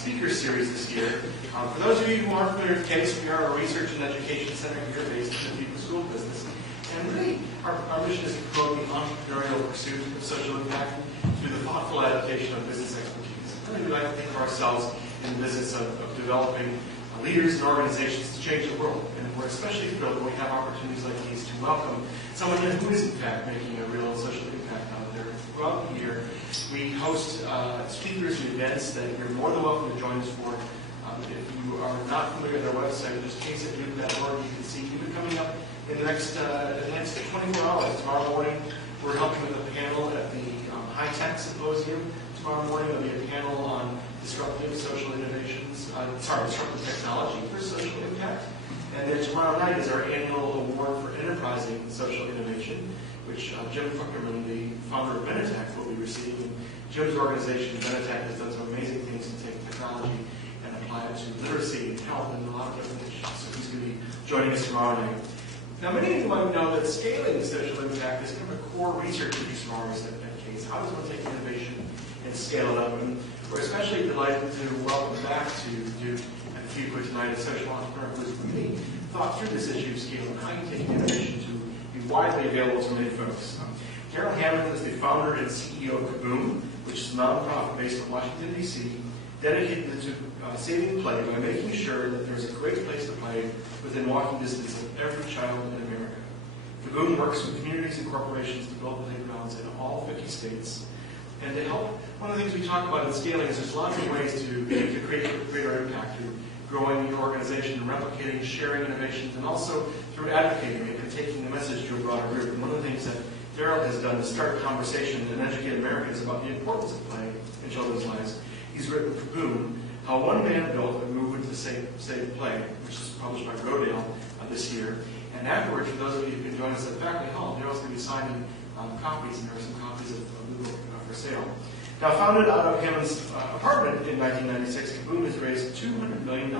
speaker series this year. For those of you who aren't familiar with KaBOOM, we are a research and education center here based in the People School of Business. And really, our mission is to promote the entrepreneurial pursuit of social impact through the thoughtful adaptation of business expertise. Really, we like to think of ourselves in the business of developing leaders and organizations to change the world. And we're especially thrilled when we have opportunities like these to welcome someone who is, in fact, making a real social impact out there. Throughout the year, we host speakers and events that you're more than welcome to join us for. If you are not familiar with our website, just kcit.org, you can see even coming up in the next 24 hours. Tomorrow morning, we're helping with a panel at the High-Tech Symposium. Tomorrow morning, there'll be a panel on disruptive social innovations, disruptive technology for social impact. And then tomorrow night is our annual award for enterprising social innovation, which Jim Fuckerman, the founder of Benetech, will be receiving. Jim's organization, Benetech, has done some amazing things to take technology and apply it to literacy and health and a lot of different issues. So he's going to be joining us tomorrow night. Now, many of you might know that scaling social impact is kind of a core research piece of ours at KaBOOM. How does one take innovation and scale it up? And we're especially delighted to welcome back to Duke and Fuqua tonight a social entrepreneur who's really thought through this issue of scaling, how you take innovation to be widely available to many folks. Darell Hammond is the founder and CEO of KaBOOM, which is a nonprofit based in Washington, D.C., dedicated to saving play by making sure that there's a great place to play within walking distance of every child in America. KaBOOM works with communities and corporations to build playgrounds in all 50 states. And to help, one of the things we talk about in scaling is there's lots of ways to create greater impact through growing your organization, replicating, sharing innovations, and also through advocating and taking the message to a broader group. And one of the things that Darell has done is start a conversation and educate Americans about the importance of play in children's lives. He's written KaBOOM, How One Man Built a Movement to Save Play, which is published by Rodale this year. And afterwards, for those of you who can join us at Faculty Hall, Darell's going to be signing copies, and there are some copies of the book for sale. Now, founded out of Hammond's apartment in 1996, KaBOOM has raised $200 million,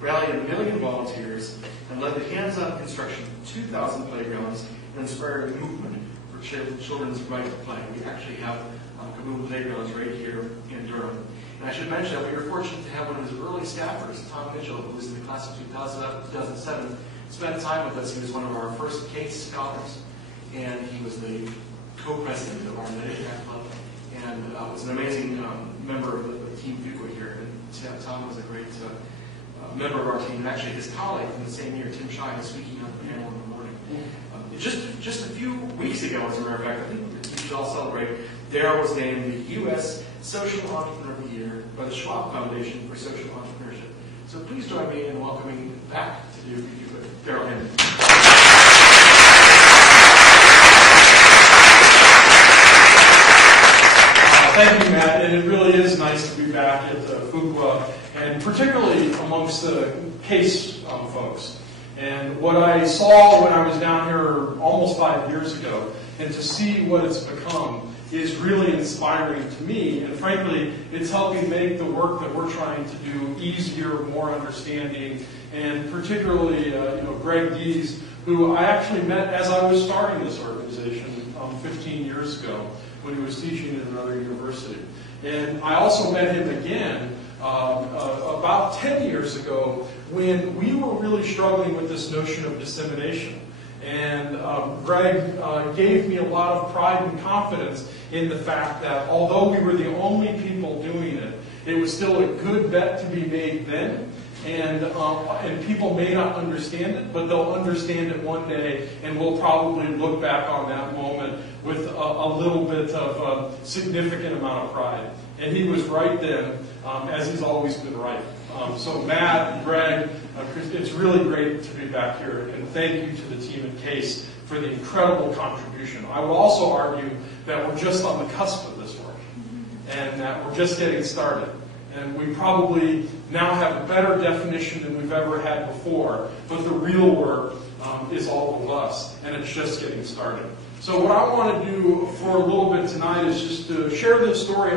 rallied 1 million volunteers, and led the hands-on construction of 2,000 playgrounds and inspired a movement for children's right to play. We actually have KaBOOM playgrounds right here in Durham. And I should mention that we were fortunate to have one of his early staffers, Tom Mitchell, who was in the class of 2007, spend time with us. He was one of our first case scholars, and he was the co-president of our Meditech Club, and was an amazing member of the team Fuqua here. And Tom was a great member of our team, and actually his colleague from the same year, Tim Shine, is speaking on the panel in the morning. Just a few weeks ago, as a matter of fact, I think we should all celebrate, Darell was named the U.S. Social Entrepreneur of the Year by the Schwab Foundation for Social Entrepreneurship. So please join me in welcoming back to Duke Darell Hammond. Thank you, Matt, and it really is nice to be back at Fuqua, and particularly amongst the CASE folks. And what I saw when I was down here almost 5 years ago, and to see what it's become, is really inspiring to me. And frankly, it's helping make the work that we're trying to do easier, more understanding, and particularly, Greg Dees, who I actually met as I was starting this organization 15 years ago when he was teaching at another university. And I also met him again about 10 years ago when we were really struggling with this notion of dissemination. And Greg gave me a lot of pride and confidence in the fact that although we were the only people doing it, it was still a good bet to be made then. And people may not understand it, but they'll understand it one day, and we'll probably look back on that moment with a little bit of a significant amount of pride. And he was right then, as he's always been right. So Matt, Greg, it's really great to be back here, and thank you to the team at CASE for the incredible contribution. I would also argue that we're just on the cusp of this work, and that we're just getting started. And we probably now have a better definition than we've ever had before, but the real work is all of us, and it's just getting started. So what I want to do for a little bit tonight is just to share the story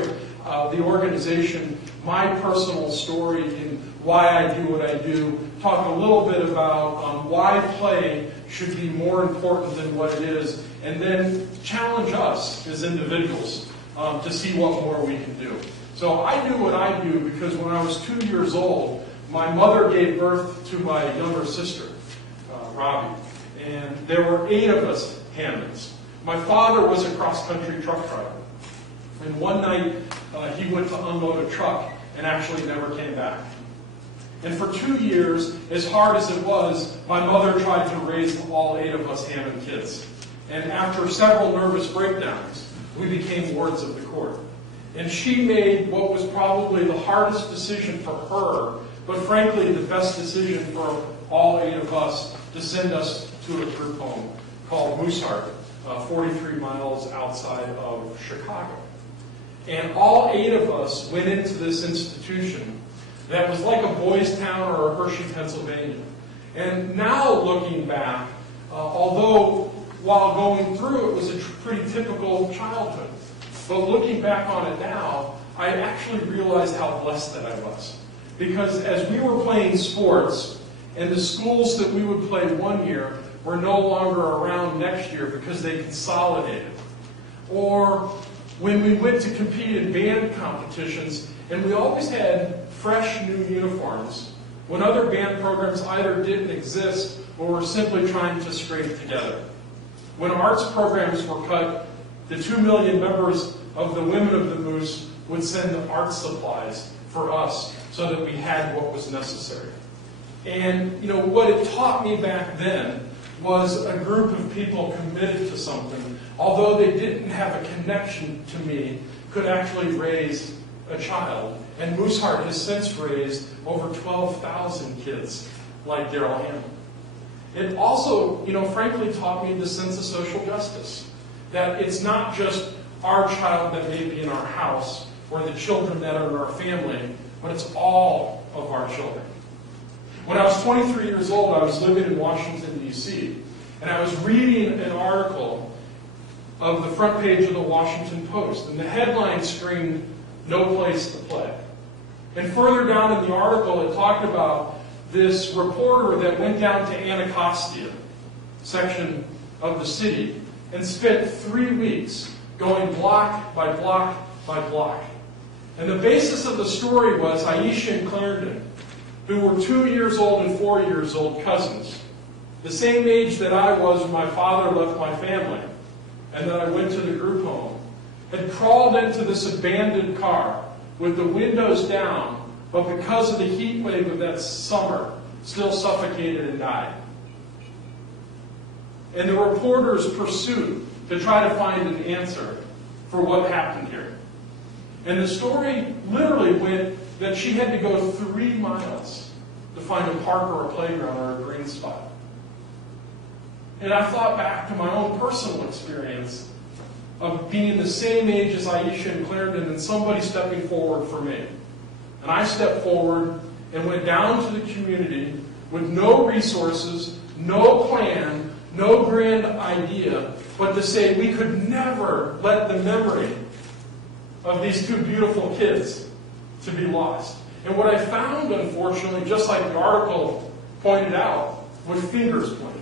of the organization, my personal story in why I do what I do, talk a little bit about why play should be more important than what it is, and then challenge us as individuals to see what more we can do. So I knew what I knew because when I was 2 years old, my mother gave birth to my younger sister, Robbie. And there were 8 of us Hammonds. My father was a cross-country truck driver. And one night, he went to unload a truck and actually never came back. And for 2 years, as hard as it was, my mother tried to raise all 8 of us Hammond kids. And after several nervous breakdowns, we became wards of the court. And she made what was probably the hardest decision for her, but frankly the best decision for all 8 of us, to send us to a group home called Mooseheart, 43 miles outside of Chicago. And all 8 of us went into this institution that was like a Boys Town or a Hershey, Pennsylvania. And now looking back, although while going through it was a pretty typical childhood, but looking back on it now, I actually realized how blessed that I was. Because as we were playing sports, and the schools that we would play one year were no longer around next year because they consolidated. Or when we went to compete in band competitions, and we always had fresh new uniforms, when other band programs either didn't exist or were simply trying to scrape together. When arts programs were cut, the 2 million members of the Women of the Moose would send the art supplies for us so that we had what was necessary. And what it taught me back then was a group of people committed to something, although they didn't have a connection to me, could actually raise a child. And Mooseheart has since raised over 12,000 kids like Darell Hammond. It also, frankly taught me the sense of social justice. That it's not just our child that may be in our house or the children that are in our family, but it's all of our children. When I was 23 years old, I was living in Washington, D.C., and I was reading an article of the front page of the Washington Post, and the headline screamed, "No place to play." And further down in the article, it talked about this reporter that went down to Anacostia section of the city and spent 3 weeks going block by block by block. And the basis of the story was Aisha and Clarendon, who were 2 years old and 4 years old cousins, the same age that I was when my father left my family and that I went to the group home, had crawled into this abandoned car with the windows down, but because of the heat wave of that summer, still suffocated and died. And the reporters pursued to try to find an answer for what happened here. And the story literally went that she had to go 3 miles to find a park or a playground or a green spot. And I thought back to my own personal experience of being the same age as Aisha and Clarendon and somebody stepping forward for me. And I stepped forward and went down to the community with no resources, no plan, no grand idea, but to say we could never let the memory of these 2 beautiful kids to be lost. And what I found, unfortunately, just like the article pointed out, was fingers pointed.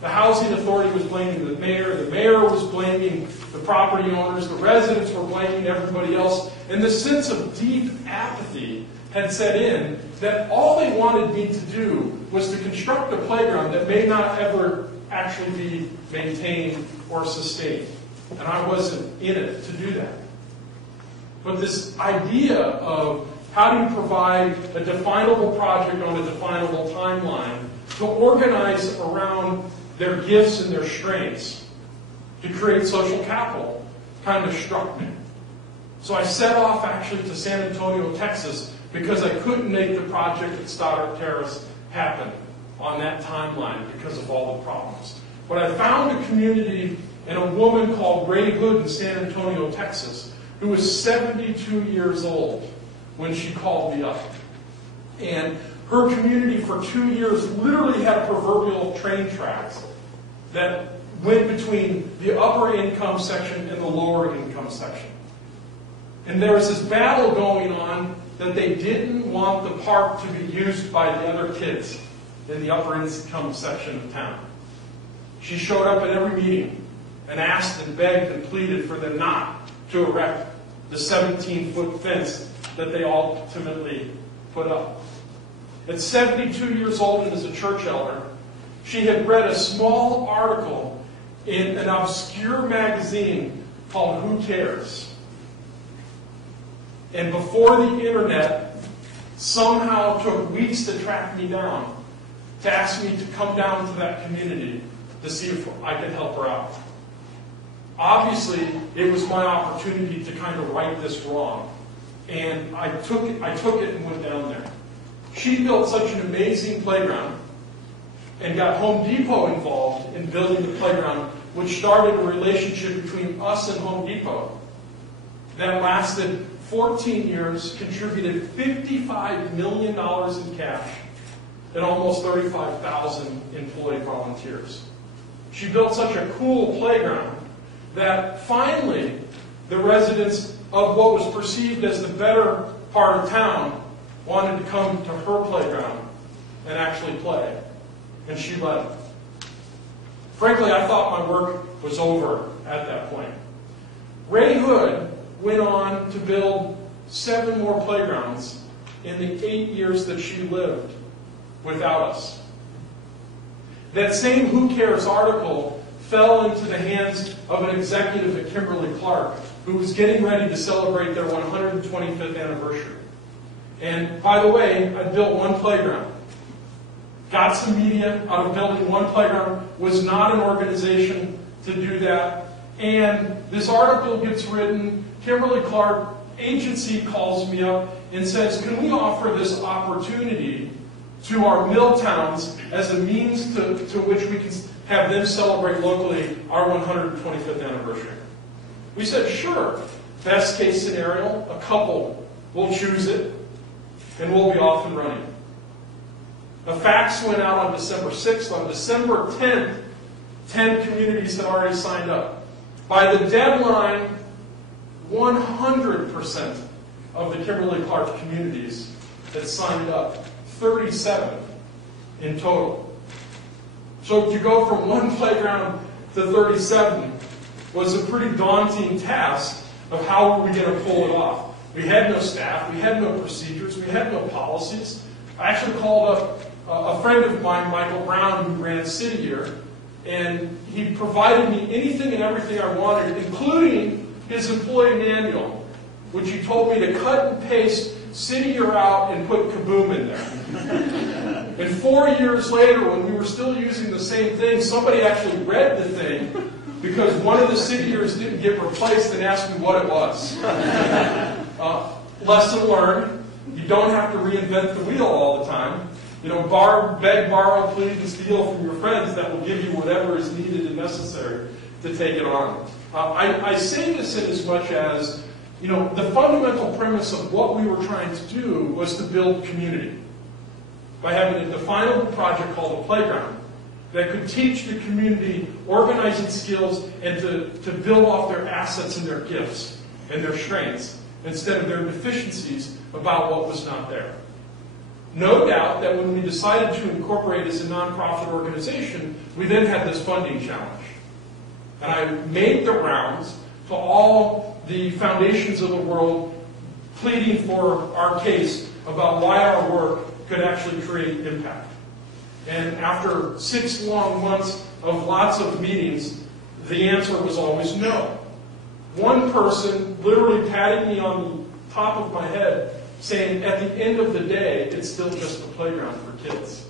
The housing authority was blaming the mayor was blaming the property owners, the residents were blaming everybody else, and the sense of deep apathy had set in that all they wanted me to do was to construct a playground that may not ever actually be maintained or sustained. And I wasn't in it to do that. But this idea of how do you provide a definable project on a definable timeline to organize around their gifts and their strengths to create social capital kind of struck me. So I set off actually to San Antonio, Texas, because I couldn't make the project at Stoddard Terrace happen on that timeline because of all the problems. But I found a community and a woman called Ray Hood in San Antonio, Texas, who was 72 years old when she called me up. And her community for 2 years literally had proverbial train tracks that went between the upper income section and the lower income section. And there was this battle going on that they didn't want the park to be used by the other kids in the upper income section of town. She showed up at every meeting and asked and begged and pleaded for them not to erect the 17-foot fence that they ultimately put up. At 72 years old and as a church elder, she had read a small article in an obscure magazine called Who Cares? And before the internet somehow took weeks to track me down, to ask me to come down to that community to see if I could help her out. Obviously, it was my opportunity to kind of right this wrong. And I took it and went down there. She built such an amazing playground and got Home Depot involved in building the playground, which started a relationship between us and Home Depot that lasted 14 years, contributed $55 million in cash, and almost 35,000 employee volunteers. She built such a cool playground that finally the residents of what was perceived as the better part of town wanted to come to her playground and actually play. And she led it. Frankly, I thought my work was over at that point. Ray Hood went on to build 7 more playgrounds in the 8 years that she lived without us. That same Who Cares article fell into the hands of an executive at Kimberly-Clark who was getting ready to celebrate their 125th anniversary. And by the way, I built one playground. Got some media out of building one playground, was not an organization to do that. And this article gets written, Kimberly-Clark agency calls me up and says, can we offer this opportunity to our mill towns as a means to which we can have them celebrate locally our 125th anniversary? We said, sure. Best case scenario, a couple will choose it, and we'll be off and running. A fax went out on December 6th. On December 10th, 10 communities had already signed up. By the deadline, 100% of the Kimberly-Clark communities had signed up, 37 in total. So to go from one playground to 37 was a pretty daunting task of how were we going to pull it off. We had no staff, we had no procedures, we had no policies. I actually called up a friend of mine, Michael Brown, who ran City Year, and he provided me anything and everything I wanted, including his employee manual, which he told me to cut and paste City Year out and put KaBOOM in there. And 4 years later, when we were still using the same thing, somebody actually read the thing because one of the City Years didn't get replaced and asked me what it was. Lesson learned, you don't have to reinvent the wheel all the time. You know, beg, borrow, plead, and steal from your friends that will give you whatever is needed and necessary to take it on. I say this in as much as, you know, the fundamental premise of what we were trying to do was to build community by having a definable project called a playground that could teach the community organizing skills and to build off their assets and their gifts and their strengths instead of their deficiencies about what was not there. No doubt that when we decided to incorporate as a nonprofit organization, we then had this funding challenge. And I made the rounds to all the foundations of the world pleading for our case about why our work could actually create impact. And after 6 long months of lots of meetings, the answer was always no. One person literally patting me on the top of my head saying, at the end of the day, it's still just a playground for kids.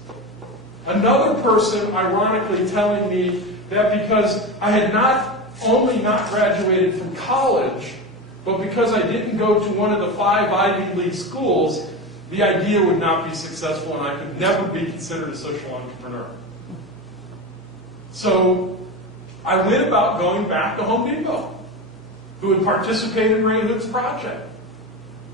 Another person, ironically, telling me that because I had not only not graduated from college, but because I didn't go to one of the 5 Ivy League schools, the idea would not be successful and I could never be considered a social entrepreneur. So I went about going back to Home Depot, who had participated in Ray Hood's project.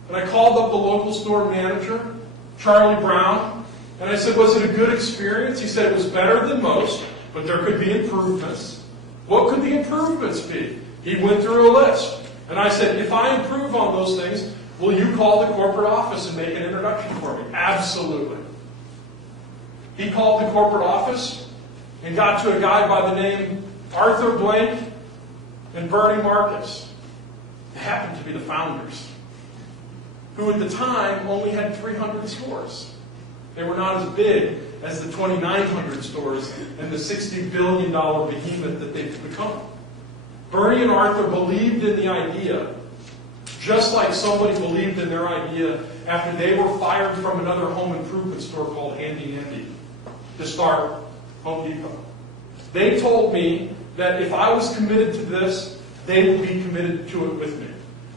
And I called up the local store manager, Charlie Brown, and I said, was it a good experience? He said it was better than most, but there could be improvements. What could the improvements be? He went through a list. And I said, if I improve on those things, will you call the corporate office and make an introduction for me? Absolutely. He called the corporate office and got to a guy by the name Arthur Blank and Bernie Marcus. happened to be the founders, who at the time only had 300 stores. They were not as big as the 2,900 stores and the $60 billion behemoth that they've become. Bernie and Arthur believed in the idea, just like somebody believed in their idea after they were fired from another home improvement store called Handy Andy to start Home Depot. They told me that if I was committed to this, they would be committed to it with me.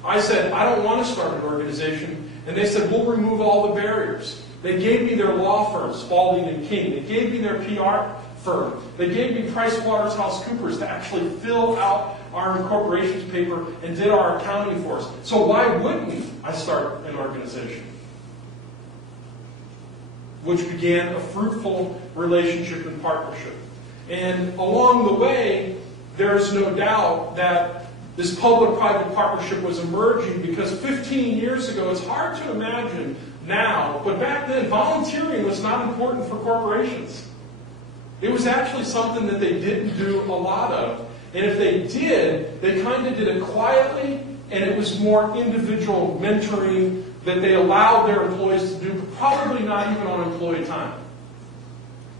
I said, I don't want to start an organization. And they said, we'll remove all the barriers. They gave me their law firm, Spalding and King. They gave me their PR firm. They gave me PricewaterhouseCoopers to actually fill out our incorporations paper and did our accounting for us. So why wouldn't I start an organization? Which began a fruitful relationship and partnership. And along the way, there's no doubt that this public-private partnership was emerging because 15 years ago, it's hard to imagine now, but back then, volunteering was not important for corporations. It was actually something that they didn't do a lot of. And if they did, they kind of did it quietly, and it was more individual mentoring that they allowed their employees to do, but probably not even on employee time.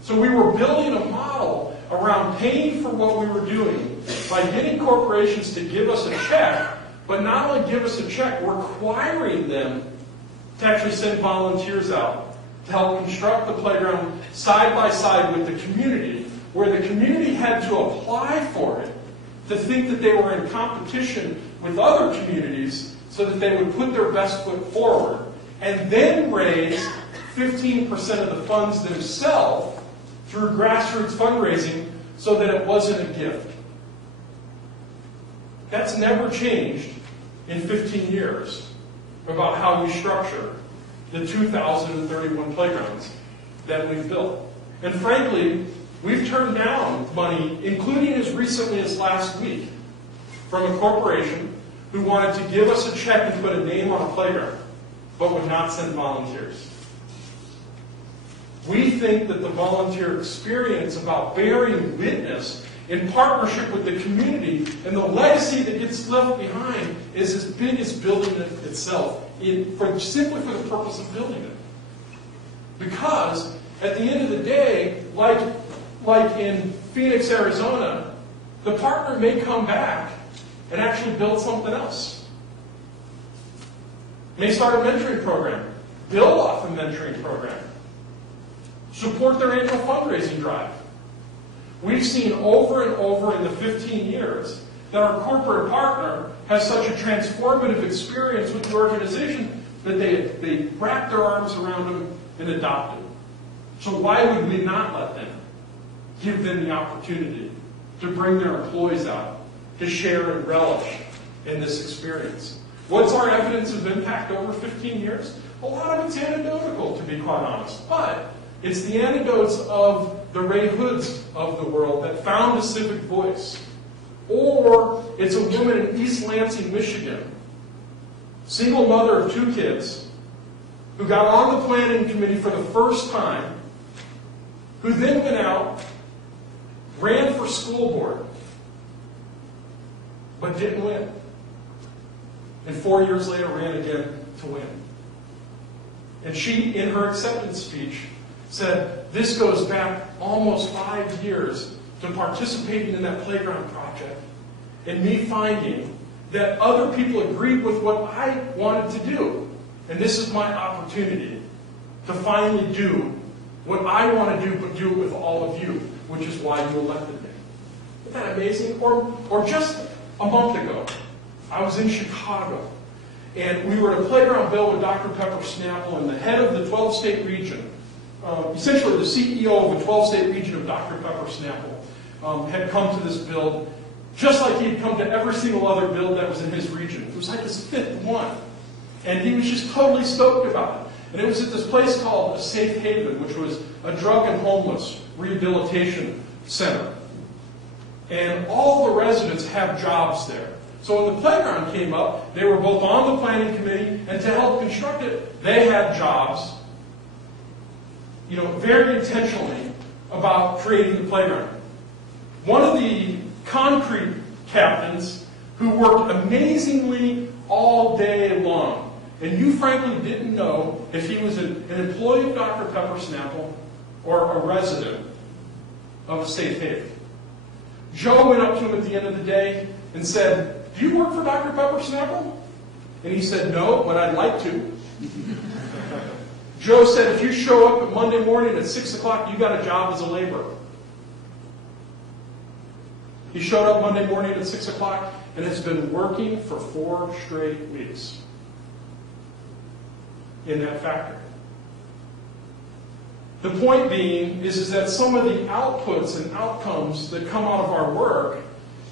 So we were building a model around paying for what we were doing by getting corporations to give us a check, but not only give us a check, requiring them to actually send volunteers out to help construct the playground side by side with the community, where the community had to apply for it to think that they were in competition with other communities so that they would put their best foot forward and then raise 15% of the funds themselves through grassroots fundraising so that it wasn't a gift. That's never changed in 15 years about how we structure the 2,031 playgrounds that we've built. And frankly, we've turned down money, including as recently as last week, from a corporation who wanted to give us a check and put a name on a playground, but would not send volunteers. We think that the volunteer experience about bearing witness in partnership with the community and the legacy that gets left behind is as big as building it itself, simply for the purpose of building it. Because at the end of the day, like in Phoenix, Arizona, the partner may come back and actually build something else. May start a mentoring program, build off a mentoring program, support their annual fundraising drive. We've seen over and over in the 15 years that our corporate partner has such a transformative experience with the organization that they wrap their arms around them and adopt it. So why would we not let them? Give them the opportunity to bring their employees out, to share and relish in this experience. What's our evidence of impact over 15 years? A lot of it's anecdotal, to be quite honest. But it's the anecdotes of the Ray Hoods of the world that found a civic voice. Or it's a woman in East Lansing, Michigan, single mother of 2 kids, who got on the planning committee for the first time, who then went out, ran for school board, but didn't win. And 4 years later ran again to win. And she, in her acceptance speech, said, this goes back almost 5 years to participating in that playground project and me finding that other people agreed with what I wanted to do. And this is my opportunity to finally do what I want to do, but do it with all of you, which is why you elected me. Isn't that amazing? Or just a month ago, I was in Chicago, and we were at a playground bill with Dr. Pepper Snapple, and the head of the 12-state region, essentially the CEO of the 12-state region of Dr. Pepper Snapple, had come to this bill, just like he had come to every single other bill that was in his region. It was like his 5th one. And he was just totally stoked about it. And it was at this place called a Safe Haven, which was a drug and homeless rehabilitation center. And all the residents have jobs there. So when the playground came up, they were both on the planning committee, and to help construct it, they had jobs, very intentionally about creating the playground. One of the concrete captains who worked amazingly all day long. And you frankly didn't know if he was an employee of Dr. Pepper Snapple or a resident of a safe haven. Joe went up to him at the end of the day and said, "Do you work for Dr. Pepper Snapple?" And he said, "No, but I'd like to." Joe said, "If you show up at Monday morning at 6 o'clock, you got a job as a laborer." He showed up Monday morning at 6 o'clock and has been working for 4 straight weeks in that factory. The point being is that some of the outputs and outcomes that come out of our work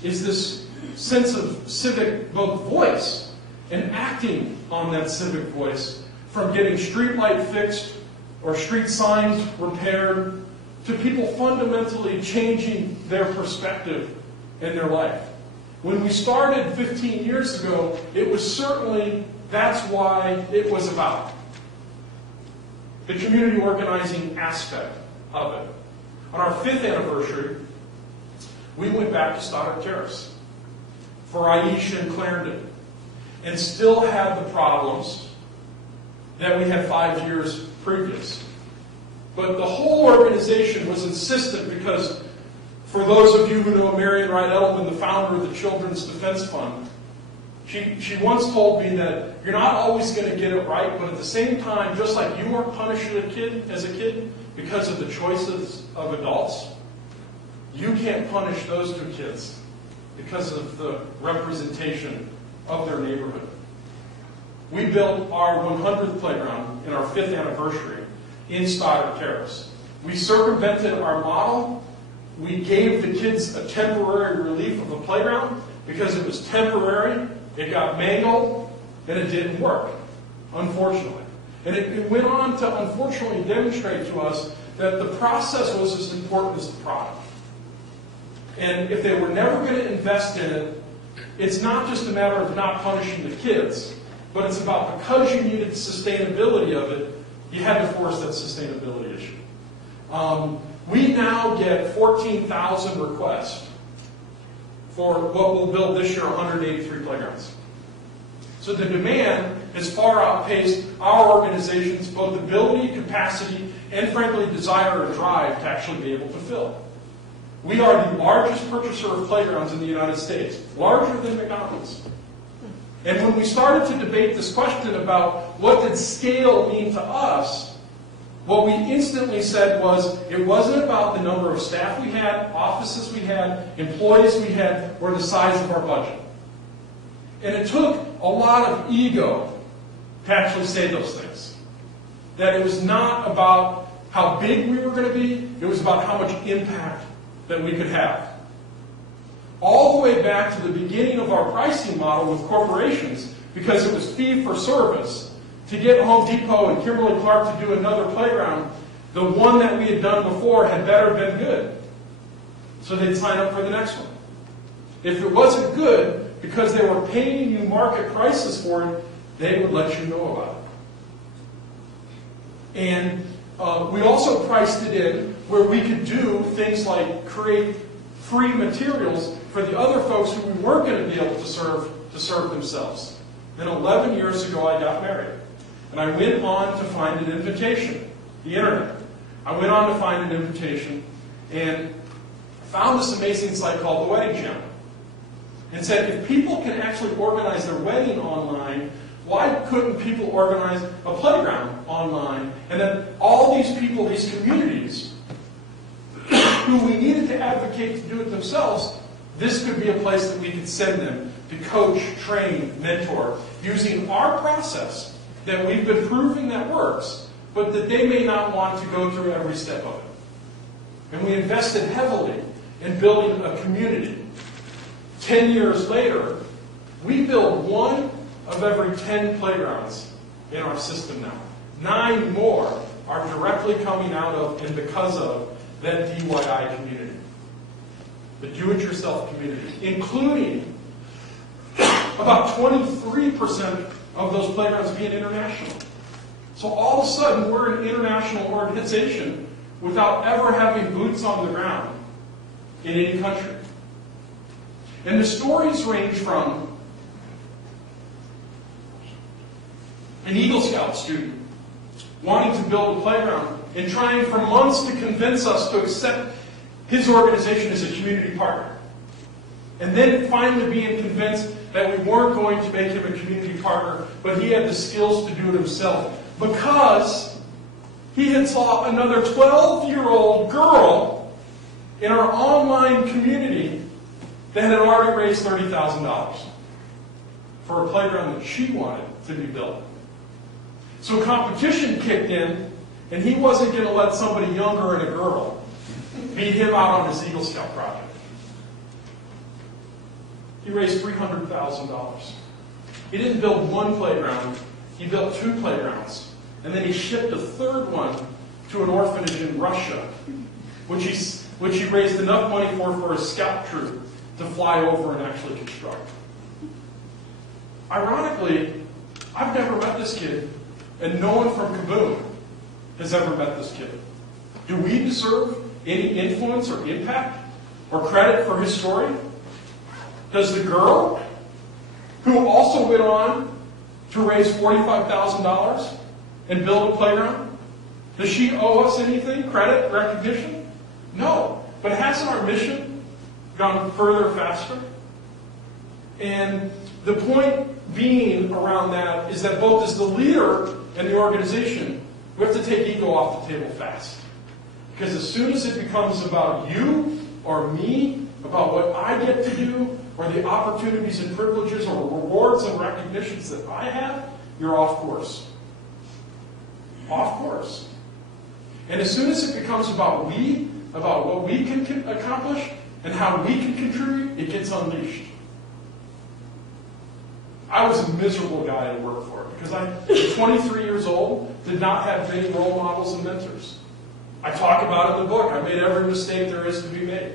is this sense of civic both voice and acting on that civic voice, from getting street light fixed or street signs repaired to people fundamentally changing their perspective in their life. When we started 15 years ago, it was certainly, that's why it was about. The community organizing aspect of it. On our 5th anniversary, we went back to Stoddard Terrace for Aisha and Clarendon, and still had the problems that we had 5 years previous. But the whole organization was insistent because, for those of you who know Marian Wright Edelman, the founder of the Children's Defense Fund, she once told me that you're not always going to get it right, but at the same time, just like you weren't punished as a kid because of the choices of adults, you can't punish those 2 kids because of the representation of their neighborhood. We built our 100th playground in our 5th anniversary in Stoddard Terrace. We circumvented our model. We gave the kids a temporary relief of a playground because it was temporary. It got mangled, and it didn't work, unfortunately. And it went on to unfortunately demonstrate to us that the process was as important as the product. And if they were never going to invest in it, it's not just a matter of not punishing the kids, but it's about, because you needed sustainability of it, you had to force that sustainability issue. We now get 14,000 requests for what we'll build this year, 183 playgrounds. So the demand has far outpaced our organization's both ability, capacity, and frankly desire or drive to actually be able to fill. We are the largest purchaser of playgrounds in the United States, larger than McDonald's. And when we started to debate this question about what did scale mean to us, what we instantly said was, it wasn't about the number of staff we had, offices we had, employees we had, or the size of our budget. And it took a lot of ego to actually say those things. That it was not about how big we were going to be, it was about how much impact that we could have. All the way back to the beginning of our pricing model with corporations, because it was fee for service. To get Home Depot and Kimberly-Clark to do another playground, the one that we had done before had better been good. So they'd sign up for the next one. If it wasn't good, because they were paying you market prices for it, they would let you know about it. And we also priced it in where we could do things like create free materials for the other folks who we weren't going to be able to serve themselves. Then 11 years ago, I got married. And I went on to find an invitation, the internet. I went on to find an invitation and found this amazing site called The Wedding Channel. And said, if people can actually organize their wedding online, why couldn't people organize a playground online? And then all these people, these communities, who we needed to advocate to do it themselves, this could be a place that we could send them to coach, train, mentor, using our process that we've been proving that works, but that they may not want to go through every step of it. And we invested heavily in building a community. 10 years later, we build 1 of every 10 playgrounds in our system now. 9 more are directly coming out of and because of that DIY community. The do-it-yourself community, including about 23% of those playgrounds being international. So all of a sudden, we're an international organization without ever having boots on the ground in any country. And the stories range from an Eagle Scout student wanting to build a playground and trying for months to convince us to accept his organization as a community partner. And then finally being convinced that we weren't going to make him a community partner, but he had the skills to do it himself. Because he had saw another 12-year-old girl in our online community that had already raised $30,000 for a playground that she wanted to be built. So competition kicked in, and he wasn't going to let somebody younger and a girl beat him out on his Eagle Scout project. He raised $300,000. He didn't build one playground, he built 2 playgrounds. And then he shipped a third one to an orphanage in Russia, which he raised enough money for a scout troop to fly over and actually construct. Ironically, I've never met this kid, and no one from KaBOOM has ever met this kid. Do we deserve any influence or impact or credit for his story? Does the girl, who also went on to raise $45,000 and build a playground, does she owe us anything, credit, recognition? No. But hasn't our mission gone further, faster? And the point being around that is that both as the leader and the organization, we have to take ego off the table fast. Because as soon as it becomes about you or me, about what I get to do, or the opportunities and privileges or rewards and recognitions that I have, you're off course. Off course. And as soon as it becomes about we, about what we can accomplish, and how we can contribute, it gets unleashed. I was a miserable guy to work for because I, at 23 years old, did not have many role models and mentors. I talk about it in the book. I made every mistake there is to be made.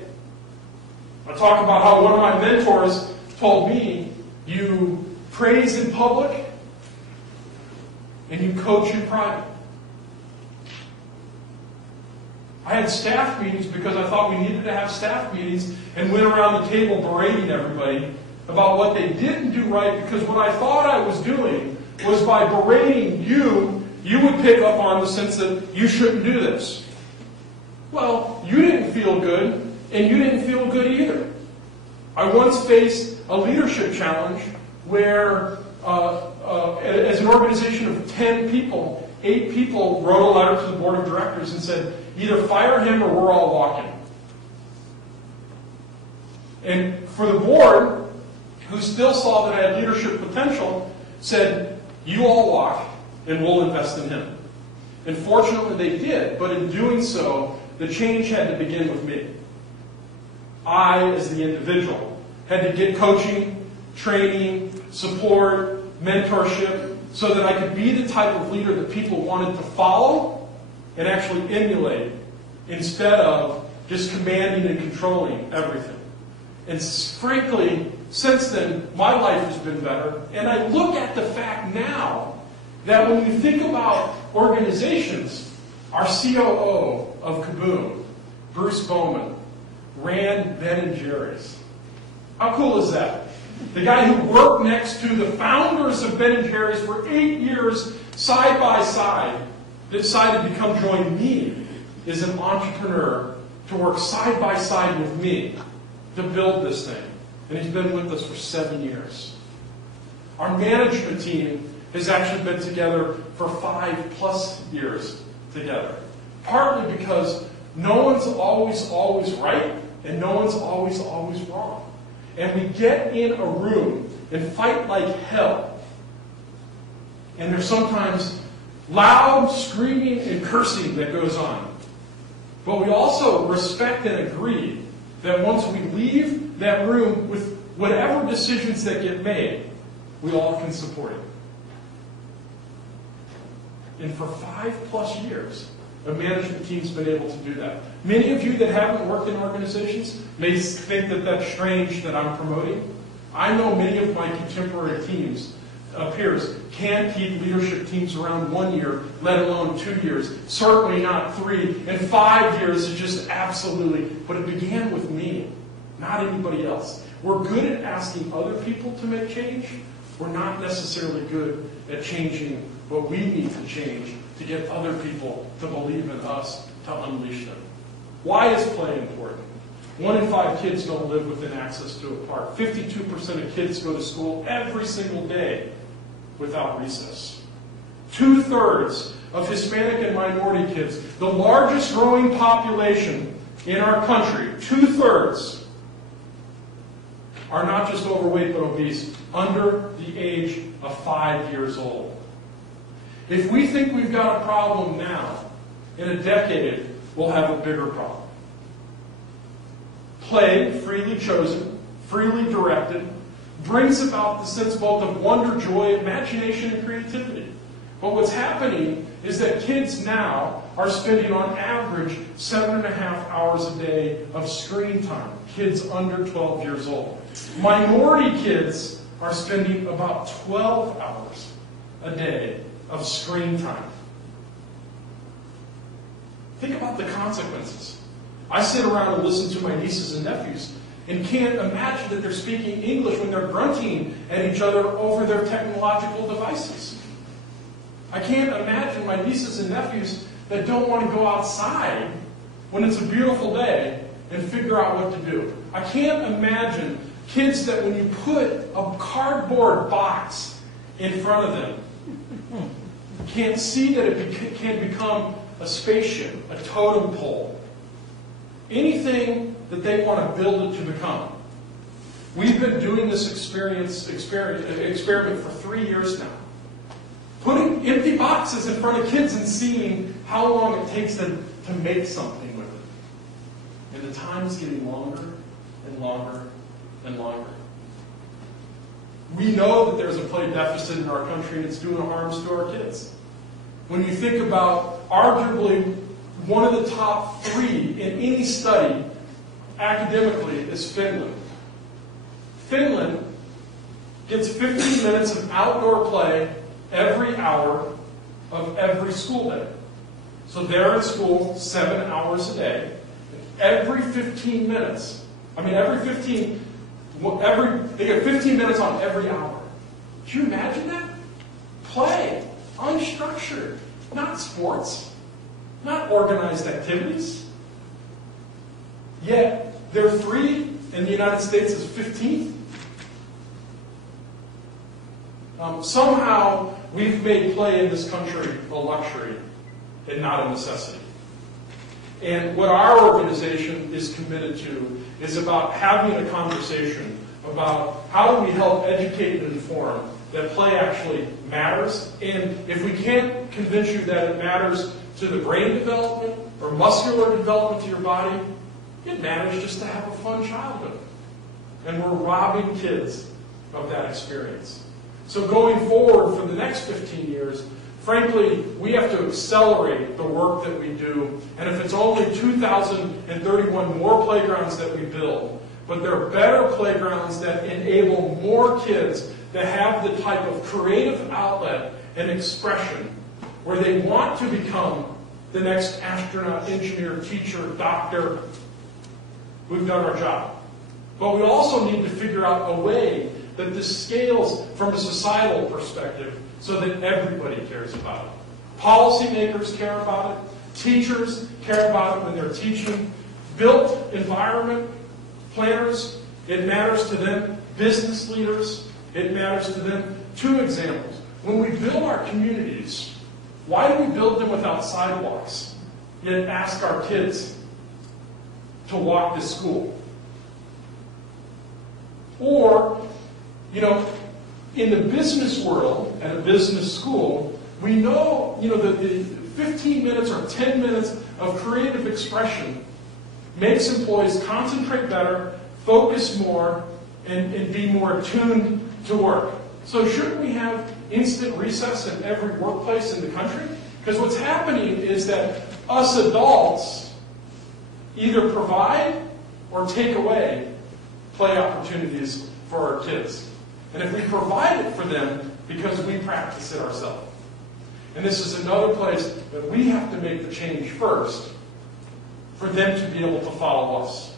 I talk about how one of my mentors told me, you praise in public and you coach in private. I had staff meetings because I thought we needed to have staff meetings and went around the table berating everybody about what they didn't do right, because what I thought I was doing was by berating you, you would pick up on the sense that you shouldn't do this. Well, you didn't feel good, and you didn't feel good either. I once faced a leadership challenge where, as an organization of 10 people, 8 people wrote a letter to the board of directors and said, either fire him or we're all walking. And for the board, who still saw that I had leadership potential, said, you all walk and we'll invest in him. And fortunately they did, but in doing so, the change had to begin with me. I, as the individual, had to get coaching, training, support, mentorship, so that I could be the type of leader that people wanted to follow and actually emulate, instead of just commanding and controlling everything. And frankly, since then, my life has been better. And I look at the fact now that when you think about organizations, our COO of KaBOOM, Bruce Bowman, ran Ben & Jerry's. How cool is that? The guy who worked next to the founders of Ben & Jerry's for 8 years, side by side, decided to come join me as an entrepreneur to work side by side with me to build this thing. And he's been with us for 7 years. Our management team has actually been together for 5+ years together. Partly because no one's always right, and no one's always wrong. And we get in a room and fight like hell. And there's sometimes loud screaming and cursing that goes on. But we also respect and agree that once we leave that room with whatever decisions that get made, we all can support it. And for 5+ years, a management team's been able to do that. Many of you that haven't worked in organizations may think that that's strange that I'm promoting. I know many of my contemporary peers can't keep leadership teams around 1 year, let alone 2 years, certainly not 3, and 5 years is just absolutely, but it began with me, not anybody else. We're good at asking other people to make change, we're not necessarily good at changing what we need to change to get other people to believe in us, to unleash them. Why is play important? 1 in 5 kids don't live within access to a park. 52% of kids go to school every single day without recess. 2/3 of Hispanic and minority kids, the largest growing population in our country, 2/3 are not just overweight but obese, under the age of 5 years old. If we think we've got a problem now, in a decade, we'll have a bigger problem. Play, freely chosen, freely directed, brings about the sense both of wonder, joy, imagination, and creativity. But what's happening is that kids now are spending on average 7.5 hours a day of screen time. Kids under 12 years old. Minority kids are spending about 12 hours a day of screen time. Think about the consequences. I sit around and listen to my nieces and nephews and can't imagine that they're speaking English when they're grunting at each other over their technological devices. I can't imagine my nieces and nephews that don't want to go outside when it's a beautiful day and figure out what to do. I can't imagine kids that when you put a cardboard box in front of them, can't see that it can become a spaceship, a totem pole, anything that they want to build it to become. We've been doing this experiment for 3 years now. Putting empty boxes in front of kids and seeing how long it takes them to make something with it. And the time's getting longer and longer and longer. We know that there's a play deficit in our country and it's doing harms to our kids. When you think about arguably one of the top 3 in any study academically is Finland. Finland gets 15 minutes of outdoor play every hour of every school day. So they're at school 7 hours a day. Every 15 minutes, they get 15 minutes on every hour. Do you imagine that? Play, unstructured, not sports, not organized activities. Yet, their 3 in the United States is 15th. Somehow, we've made play in this country a luxury and not a necessity. And what our organization is committed to is about having a conversation about how do we help educate and inform that play actually matters. And if we can't convince you that it matters to the brain development or muscular development to your body, it matters just to have a fun childhood. And we're robbing kids of that experience. So going forward for the next 15 years, frankly, we have to accelerate the work that we do. And if it's only 2,031 more playgrounds that we build, but they're better playgrounds that enable more kids to have the type of creative outlet and expression where they want to become the next astronaut, engineer, teacher, doctor, we've done our job. But we also need to figure out a way that this scales from a societal perspective so that everybody cares about it. Policymakers care about it. Teachers care about it when they're teaching. Built environment planners, it matters to them. Business leaders, it matters to them. 2 examples. When we build our communities, why do we build them without sidewalks, yet ask our kids to walk to school? Or, in the business world, at a business school, we know, that the 15 minutes or 10 minutes of creative expression makes employees concentrate better, focus more, and be more attuned to work. So shouldn't we have instant recess in every workplace in the country? Because what's happening is that us adults either provide or take away play opportunities for our kids. And if we provide it for them, because we practice it ourselves. And this is another place that we have to make the change first for them to be able to follow us.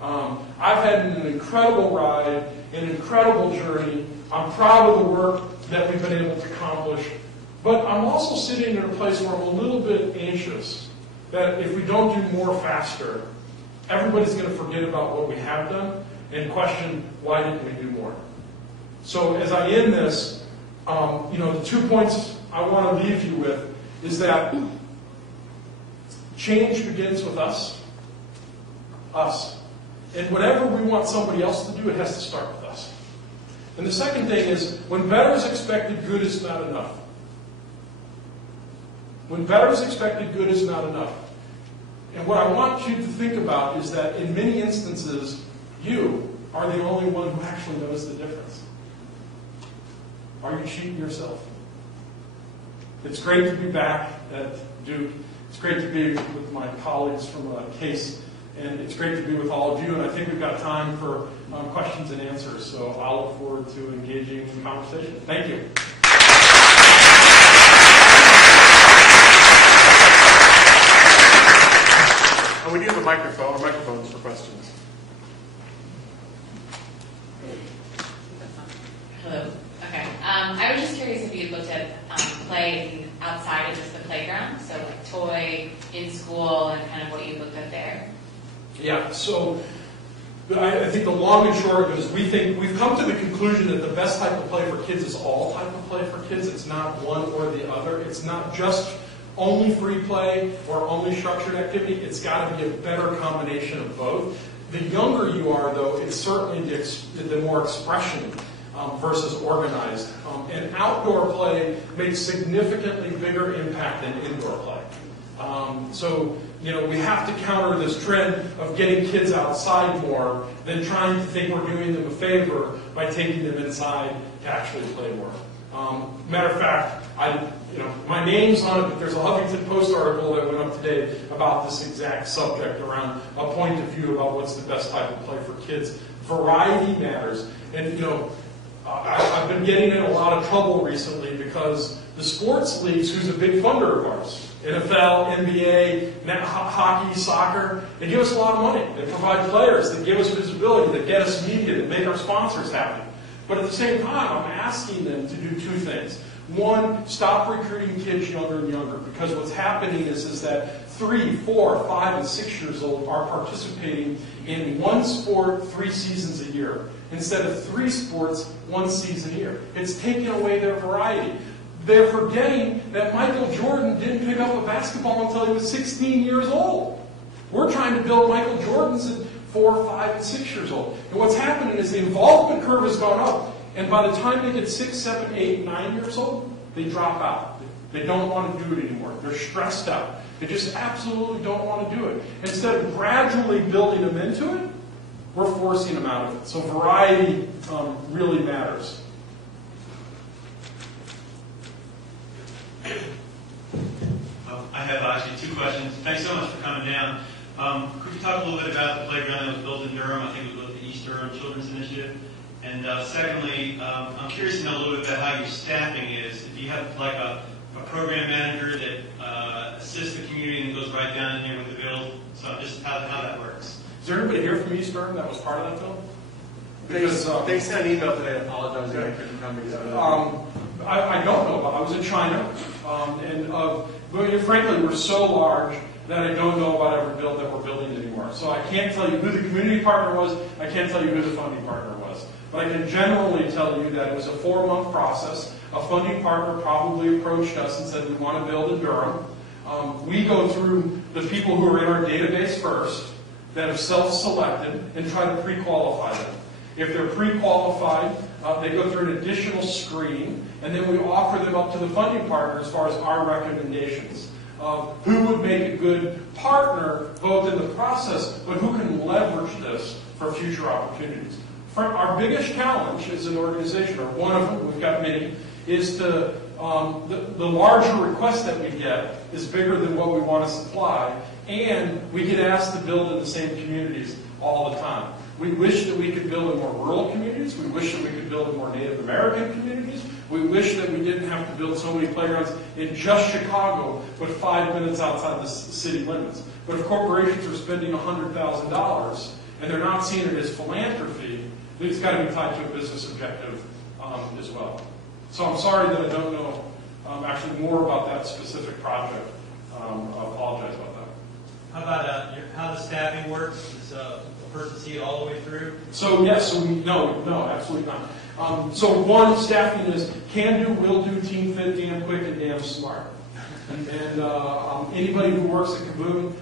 I've had an incredible ride, an incredible journey. I'm proud of the work that we've been able to accomplish. But I'm also sitting in a place where I'm a little bit anxious that if we don't do more faster, everybody's going to forget about what we have done and question, why didn't we do more? So as I end this, the 2 points I want to leave you with is that change begins with us. Us. And whatever we want somebody else to do, it has to start with us. And the second thing is, when better is expected, good is not enough. When better is expected, good is not enough. And what I want you to think about is that in many instances, you are the only one who actually knows the difference. Are you cheating yourself? It's great to be back at Duke. It's great to be with my colleagues from CASE. And it's great to be with all of you. And I think we've got time for questions and answers. So I'll look forward to engaging in conversation. Thank you. And we do have a microphone or microphones for questions. Hello. Okay. I was just curious if you looked at play outside of just the playground, so like toy in school and kind of what you looked at there. Yeah. So I think the long and short of it is we've come to the conclusion that the best type of play for kids is all type of play for kids. It's not one or the other. It's not just only free play or only structured activity. It's got to be a better combination of both. The younger you are, though, it's certainly the more expression versus organized. And outdoor play makes significantly bigger impact than indoor play. So we have to counter this trend of getting kids outside more than trying to think we're doing them a favor by taking them inside to actually play more. Matter of fact, my name's on it, but there's a Huffington Post article that went up today about this exact subject around a point of view about what's the best type of play for kids. Variety matters. And, I've been getting in a lot of trouble recently because the sports leagues, who's a big funder of ours, NFL, NBA, hockey, soccer, they give us a lot of money. They provide players, they give us visibility, they get us media, they make our sponsors happy. But at the same time, I'm asking them to do two things. One, stop recruiting kids younger and younger, because what's happening is that 3, 4, 5, and 6 years old are participating in one sport 3 seasons a year, instead of 3 sports 1 season a year. It's taking away their variety. They're forgetting that Michael Jordan didn't pick up a basketball until he was 16 years old. We're trying to build Michael Jordans at 4, 5, and 6 years old. And what's happening is the involvement curve has gone up. And by the time they get 6, 7, 8, 9 years old, they drop out. They don't want to do it anymore. They're stressed out. They just absolutely don't want to do it. Instead of gradually building them into it, we're forcing them out of it. So variety really matters. I have actually 2 questions. Thanks so much for coming down. Could you talk a little bit about the playground that was built in Durham? I think it was the East Durham Children's Initiative. And secondly, I'm curious to know a little bit about how your staffing is. If you have like a program manager that assists the community and goes right down in there with the bills, so just how that works. Is there anybody here from East Durham that was part of that bill? They sent an email today apologizing I couldn't come because I don't know, but I was in China, and frankly, we're so large that I don't know about every bill that we're building anymore. So I can't tell you who the community partner was, I can't tell you who the funding partner was. But I can generally tell you that it was a 4-month process. A funding partner probably approached us and said, we want to build in Durham. We go through the people who are in our database first, that have self-selected, and try to pre-qualify them. If they're pre-qualified, they go through an additional screen, and then we offer them up to the funding partner as far as our recommendations of who would make a good partner, both in the process, but who can leverage this for future opportunities. Our biggest challenge as an organization, or one of them, we've got many, is the larger request that we get is bigger than what we want to supply, and we get asked to build in the same communities all the time. We wish that we could build in more rural communities. We wish that we could build in more Native American communities. We wish that we didn't have to build so many playgrounds in just Chicago, but 5 minutes outside the city limits. But if corporations are spending $100,000 and they're not seeing it as philanthropy, it's got to be tied to a business objective as well. So I'm sorry that I don't know actually more about that specific project. I apologize about that. How about how the staffing works? Does a person see it all the way through? So yes, no, absolutely not. So one, staffing is can do, will do, team fit, damn quick, and damn smart. And anybody who works at KaBOOM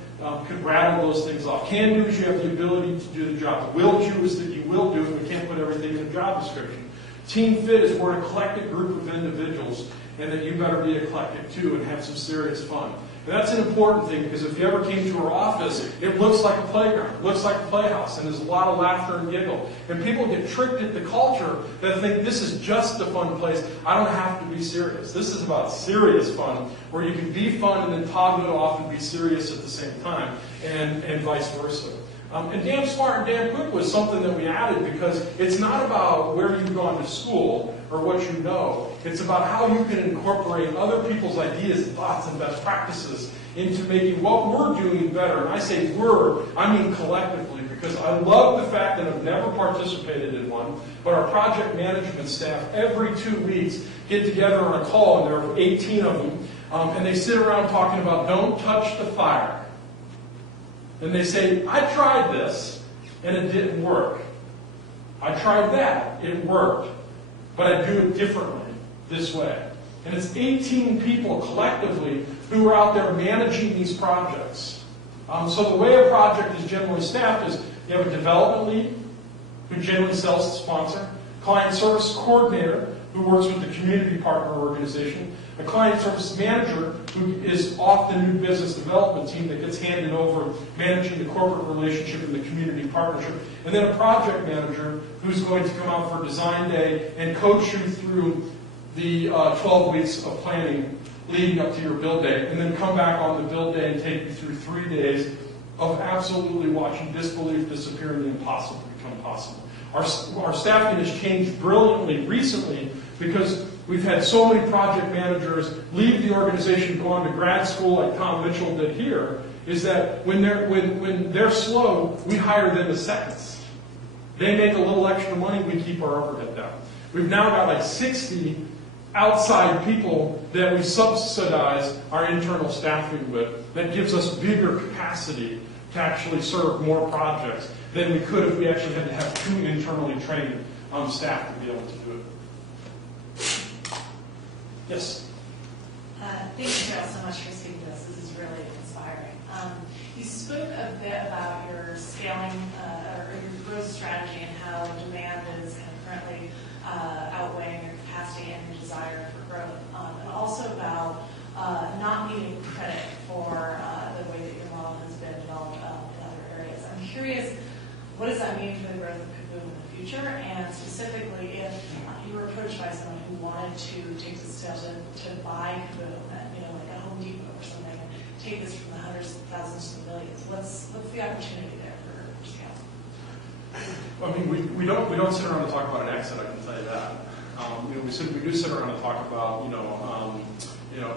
could rattle those things off. Can do is you have the ability to do the job. The will do is that you will do it. We can't put everything in a job description. Team fit is we're a collective group of individuals, and that you better be eclectic too and have some serious fun. And that's an important thing, because if you ever came to our office, it looks like a playground, it looks like a playhouse, and there's a lot of laughter and giggle. And people get tricked at the culture that think this is just a fun place. I don't have to be serious. This is about serious fun, where you can be fun and then toggle it off and be serious at the same time, and vice versa. And damn smart and damn quick was something that we added because it's not about where you've gone to school or what you know. It's about how you can incorporate other people's ideas and thoughts and best practices into making what we're doing better. And I say we're, I mean collectively, because I love the fact that I've never participated in one, but our project management staff every 2 weeks get together on a call, and there are 18 of them, and they sit around talking about don't touch the fire. And they say, I tried this, and it didn't work. I tried that, it worked. But I do it differently, this way. And it's 18 people collectively who are out there managing these projects. So the way a project is generally staffed is you have a development lead, who generally sells the sponsor, client service coordinator, who works with the community partner organization, a client service manager who is off the new business development team that gets handed over managing the corporate relationship and the community partnership, and then a project manager who's going to come out for design day and coach you through the 12 weeks of planning leading up to your build day, and then come back on the build day and take you through 3 days of absolutely watching disbelief disappear and the impossible become possible. Our staffing has changed brilliantly recently because we've had so many project managers leave the organization, go on to grad school like Tom Mitchell did here, is that when they're slow, we hire them as seconds. They make a little extra money, we keep our overhead down. We've now got like 60 outside people that we subsidize our internal staffing with. That gives us bigger capacity to actually serve more projects than we could if we actually had to have 2 internally trained staff to be able to do it. Yes? Thank you, Darell, so much for speaking to us. This is really inspiring. You spoke a bit about your scaling or your growth strategy and how demand is kind of currently outweighing your capacity and your desire for growth, and also about not needing credit for the way that your model has been developed in other areas. I'm curious, what does that mean for the growth of KaBOOM in the future, and specifically if you were approached by someone who wanted to take the steps to buy KaBOOM at, like a Home Depot or something, and take this from the hundreds of thousands to the millions. What's the opportunity there for scale? I mean, we don't sit around and talk about an exit. I can tell you that. We do sit around and talk about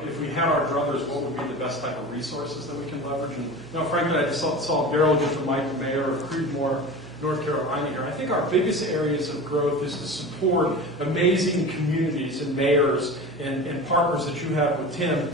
if we had our druthers, what would be the best type of resources that we can leverage? And frankly, I just saw Darell get the mic, the mayor of Creedmoor, North Carolina here. I think our biggest areas of growth is to support amazing communities and mayors and partners that you have with Tim,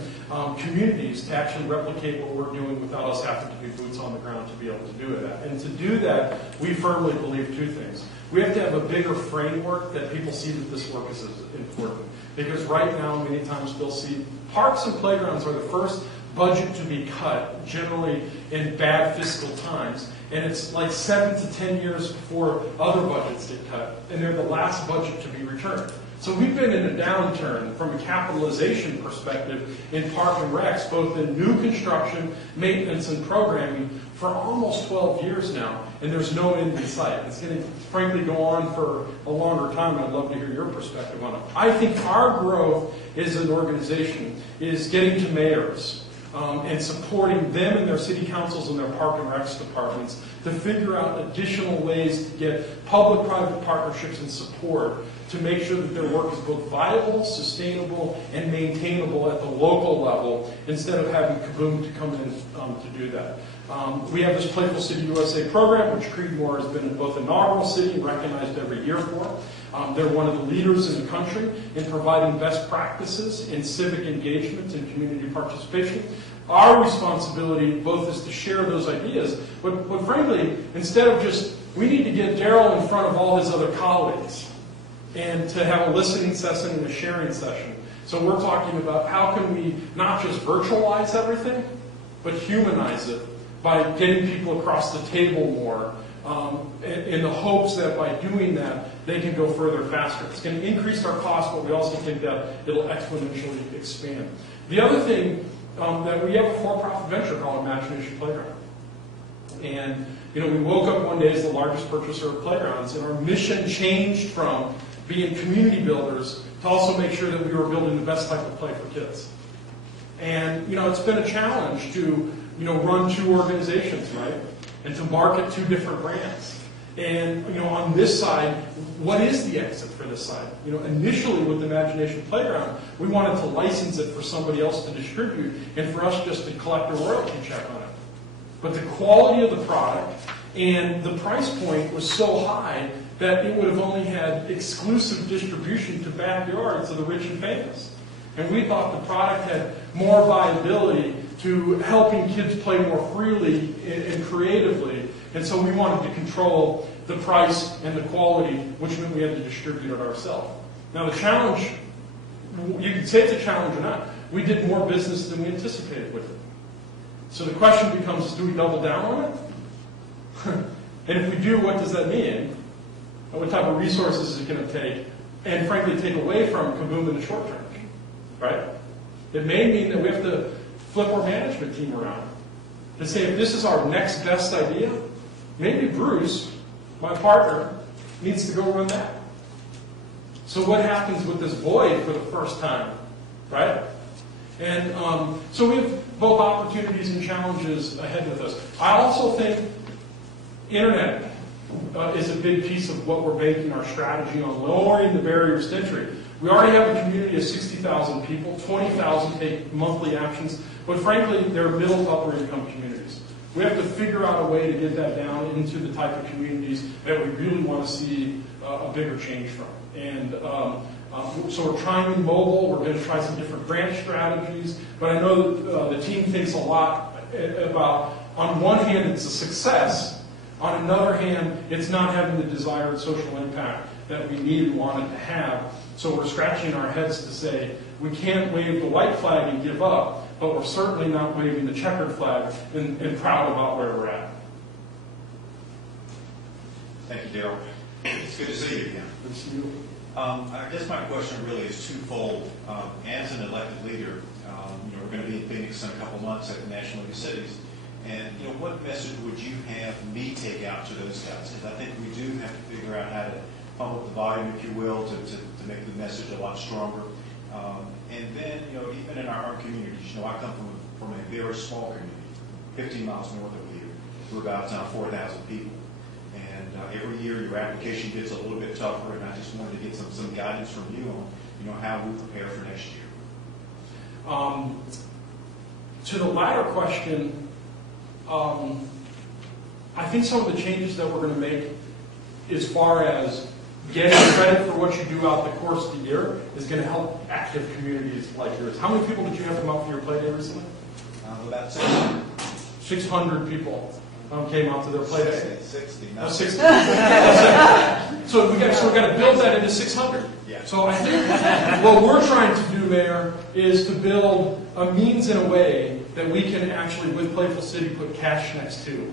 communities to actually replicate what we're doing without us having to be boots on the ground to be able to do that. And to do that, we firmly believe 2 things. We have to have a bigger framework that people see that this work is important. Because right now, many times they'll see parks and playgrounds are the first budget to be cut, generally in bad fiscal times. And it's like 7 to 10 years before other budgets get cut. And they're the last budget to be returned. So we've been in a downturn from a capitalization perspective in park and recs, both in new construction, maintenance, and programming for almost 12 years now. And there's no end in sight. It's going to, frankly, go on for a longer time. I'd love to hear your perspective on it. I think our growth as an organization is getting to mayors and supporting them and their city councils and their park and recs departments to figure out additional ways to get public-private partnerships and support to make sure that their work is both viable, sustainable, and maintainable at the local level instead of having KaBOOM to come in to do that. We have this Playful City USA program, which Creedmoor has been both inaugural city and recognized every year for. They're one of the leaders in the country in providing best practices in civic engagement and community participation. Our responsibility both is to share those ideas, but frankly, instead of just, we need to get Darell in front of all his other colleagues and to have a listening session and a sharing session. So we're talking about how can we not just virtualize everything, but humanize it by getting people across the table more, in the hopes that by doing that, they can go further faster. It's going to increase our cost, but we also think that it'll exponentially expand. The other thing, that we have a for-profit venture called Imagination Playground. And, we woke up one day as the largest purchaser of playgrounds, and our mission changed from being community builders to also make sure that we were building the best type of play for kids. And, it's been a challenge to, run two organizations, right? And to market two different brands. And, on this side, what is the exit for this side? Initially with Imagination Playground, we wanted to license it for somebody else to distribute and for us just to collect a royalty check on it. But the quality of the product and the price point was so high that it would have only had exclusive distribution to backyards of the rich and famous. And we thought the product had more viability to helping kids play more freely and creatively. And so we wanted to control the price and the quality, which meant we had to distribute it ourselves. Now the challenge, you can say it's a challenge or not, we did more business than we anticipated with it. So the question becomes, do we double down on it? And if we do, what does that mean? And what type of resources is it going to take? And frankly, take away from KaBOOM in the short term, right? It may mean that we have to flip our management team around and say, if this is our next best idea, maybe Bruce, my partner, needs to go run that. So what happens with this void for the first time, right? And so we have both opportunities and challenges ahead with us. I also think internet is a big piece of what we're banking our strategy on, lowering the barriers to entry. We already have a community of 60,000 people, 20,000 take monthly actions, but frankly, they're middle to upper income communities. We have to figure out a way to get that down into the type of communities that we really want to see a bigger change from. And so we're trying in mobile, we're going to try some different branch strategies, but I know the team thinks a lot about, on one hand, it's a success, on another hand, it's not having the desired social impact that we need and wanted to have. So we're scratching our heads to say, we can't wave the white flag and give up, but we're certainly not waving the checkered flag and proud about where we're at. Thank you, Darell. It's good to see you again. Good to see you. I guess my question really is twofold. As an elected leader, we're going to be in Phoenix in a couple months at the National League of Cities. And, what message would you have me take out to those guys? Because I think we do have to figure out how to pump up the volume, if you will, to make the message a lot stronger. And then, even in our own communities, I come from a very small community, 15 miles north of here. We're about 4,000 people. And every year your application gets a little bit tougher, and I just wanted to get some guidance from you on, how we prepare for next year. To the latter question, I think some of the changes that we're going to make as far as getting credit for what you do out the course of the year is going to help active communities like yours. How many people did you have come out for your play day recently? About 600. 600 people came out to their play day. 60. No, 60. So we're going to build that into 600. Yeah. So I think what we're trying to do, Mayor, is to build a means in a way that we can actually, with Playful City, put cash next to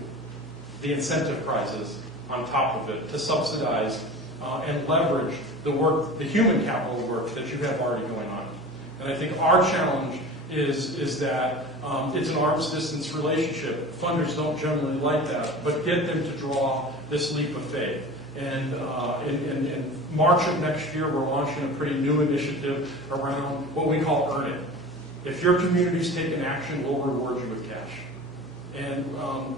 the incentive prizes on top of it to subsidize and leverage the work, the human capital work that you have already going on. And I think our challenge is that it's an arm's distance relationship. Funders don't generally like that, but get them to draw this leap of faith. And in March of next year, we're launching a pretty new initiative around what we call Earn It. If your community's taken action, we'll reward you with cash. And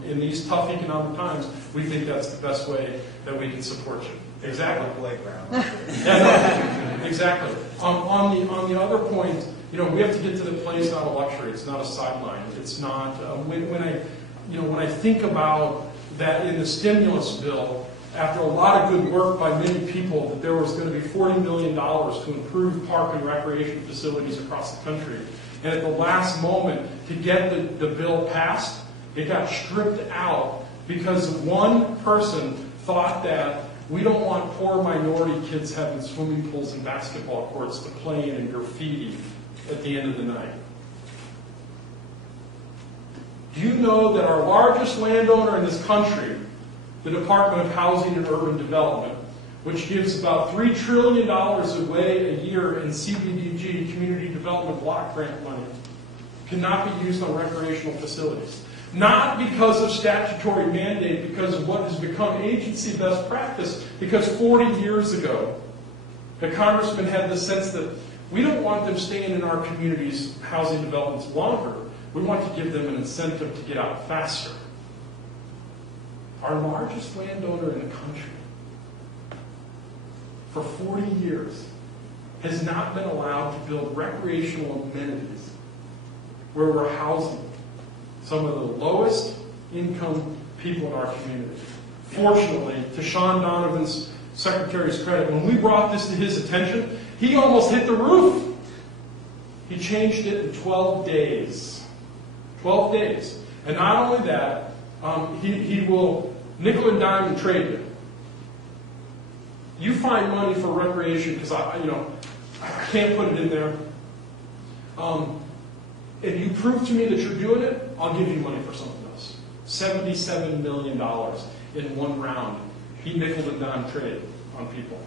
in these tough economic times, we think that's the best way that we can support you. Exactly. Playground. Yeah, no, exactly. On the other point, we have to get to the place not a luxury. It's not a sideline. It's not when when I think about that in the stimulus bill, after a lot of good work by many people, that there was going to be $40 million to improve park and recreation facilities across the country. And at the last moment, to get the bill passed, it got stripped out because one person thought that we don't want poor minority kids having swimming pools and basketball courts to play in and graffiti at the end of the night. Do you know that our largest landowner in this country, the Department of Housing and Urban Development, which gives about $3 trillion away a year in CDBG, Community Development Block Grant money, cannot be used on recreational facilities? Not because of statutory mandate, because of what has become agency best practice, because 40 years ago, the congressman had the sense that we don't want them staying in our communities' housing developments longer. We want to give them an incentive to get out faster. Our largest landowner in the country, for 40 years, has not been allowed to build recreational amenities where we're housing some of the lowest income people in our community. Fortunately, to Sean Donovan's secretary's credit, when we brought this to his attention, he almost hit the roof. He changed it in 12 days. 12 days. And not only that, he will nickel and dime and trade you. You find money for recreation because I can't put it in there. And you prove to me that you're doing it, I'll give you money for something else. $77 million in one round. He nickel and dime trade on people.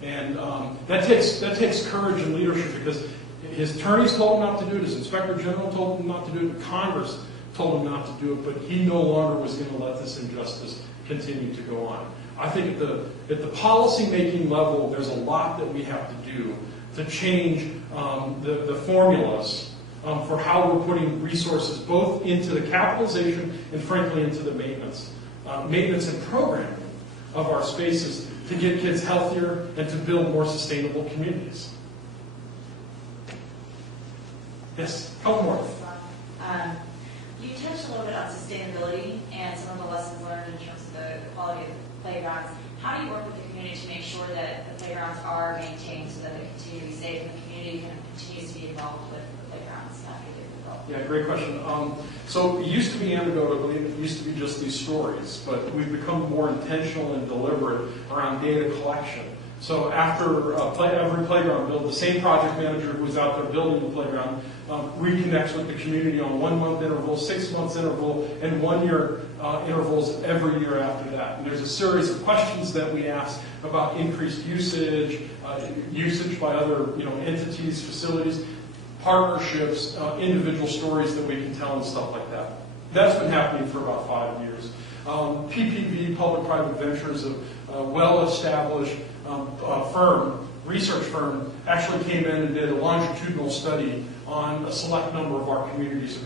And that takes courage and leadership, because his attorneys told him not to do it, his inspector general told him not to do it, Congress told him not to do it, but he no longer was going to let this injustice continue to go on. I think at the policy-making level, there's a lot that we have to do to change the formulas for how we're putting resources both into the capitalization and, frankly, into the maintenance and programming of our spaces to get kids healthier and to build more sustainable communities. Yes, couple more. You touched a little bit on sustainability and some of the lessons learned in terms of the quality of the playgrounds. How do you work with the community to make sure that the playgrounds are maintained so that they continue to be safe and the community kind of continues to be involved with the playgrounds after they're built? Yeah, great question. So it used to be anecdotal, it used to be just these stories, but we've become more intentional and deliberate around data collection. So after every playground build, the same project manager who was out there building the playground reconnects with the community on 1 month interval, 6 months interval, and 1 year intervals every year after that. And there's a series of questions that we ask about increased usage, usage by other entities, facilities, partnerships, individual stories that we can tell and stuff like that. That's been happening for about 5 years. PPV, Public-Private Ventures, a well-established research firm, actually came in and did a longitudinal study on a select number of our communities